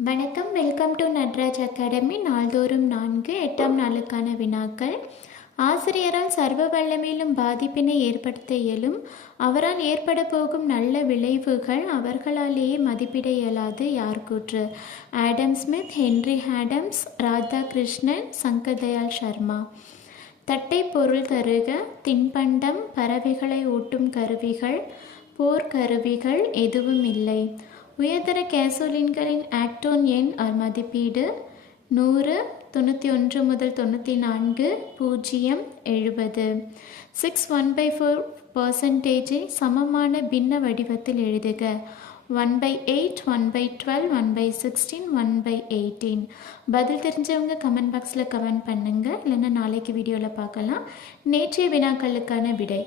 வணக்கம் welcome to Natraj academy. நாள்தோறும் நான்கு எட்டாம் நாளுக்கான வினாக்கள். ஆசிரியரால் சர்வ வல்லமையிலும் பாதிப்பினை ஏற்படுத்த இயலும். அவரால் ஏற்பட போகும் நல்ல விளைவுகள் அவர்களாலேயே மதிப்பிட இயலாது யார் கூற்று? Adam Smith Henry Adams Radhakrishnan Shankardayal Sharma. தட்டை பொருள் தருக தின்பண்டம் பறவைகளை ஓட்டும் கருவிகள் போர்க்கருவிகள் எதுவும் இல்லை. உயர்தர கேசோலின்களின் ஆக்டோன் எண் ஆர் மதிப்பீடு நூறு தொண்ணூற்றி ஒன்று முதல் தொண்ணூற்றி நான்கு பூஜ்ஜியம் எழுபது. சிக்ஸ் ஒன் பை ஃபோர் பர்சன்டேஜை சமமான பின்ன வடிவத்தில் எழுதுக. One by eight one by twelve one by sixteen one by eighteen. பதில் தெரிஞ்சவங்க கமெண்ட் பாக்ஸில் கமெண்ட் பண்ணுங்கள் இல்லைன்னா நாளைக்கு வீடியோவில் பார்க்கலாம். நேற்றைய வினாக்களுக்கான விடை.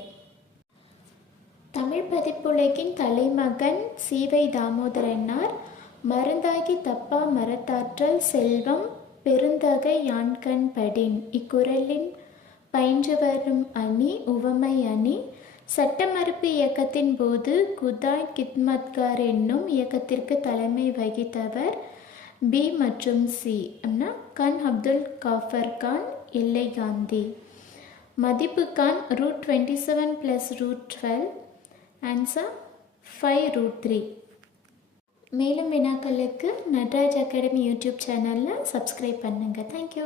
தமிழ் பதிப்புலகின் தலைமகன் சீவை தாமோதரனார் மருந்தாகி தப்பா மரத்தாற்றல் செல்வம் பெருந்தகை யான்கண் படின். இக்குரலின் பயின்று வரும் அணி உவமை அணி சட்டமறுப்பு இயக்கத்தின் போது குதாய் கித்மத்கார் என்னும் இயக்கத்திற்கு தலைமை வகித்தவர் பி மற்றும் சி. அப்படின்னா கான் அப்துல் காஃபர் கான் எல்லை காந்தி. மதிப்பு Khan root twenty seven plus root twelve. Answer five root three மேலும் வினாக்களுக்கு நட்ராஜ் அகாடமி யூடியூப் சேனலில் சப்ஸ்கிரைப் பண்ணுங்கள் தேங்க்யூ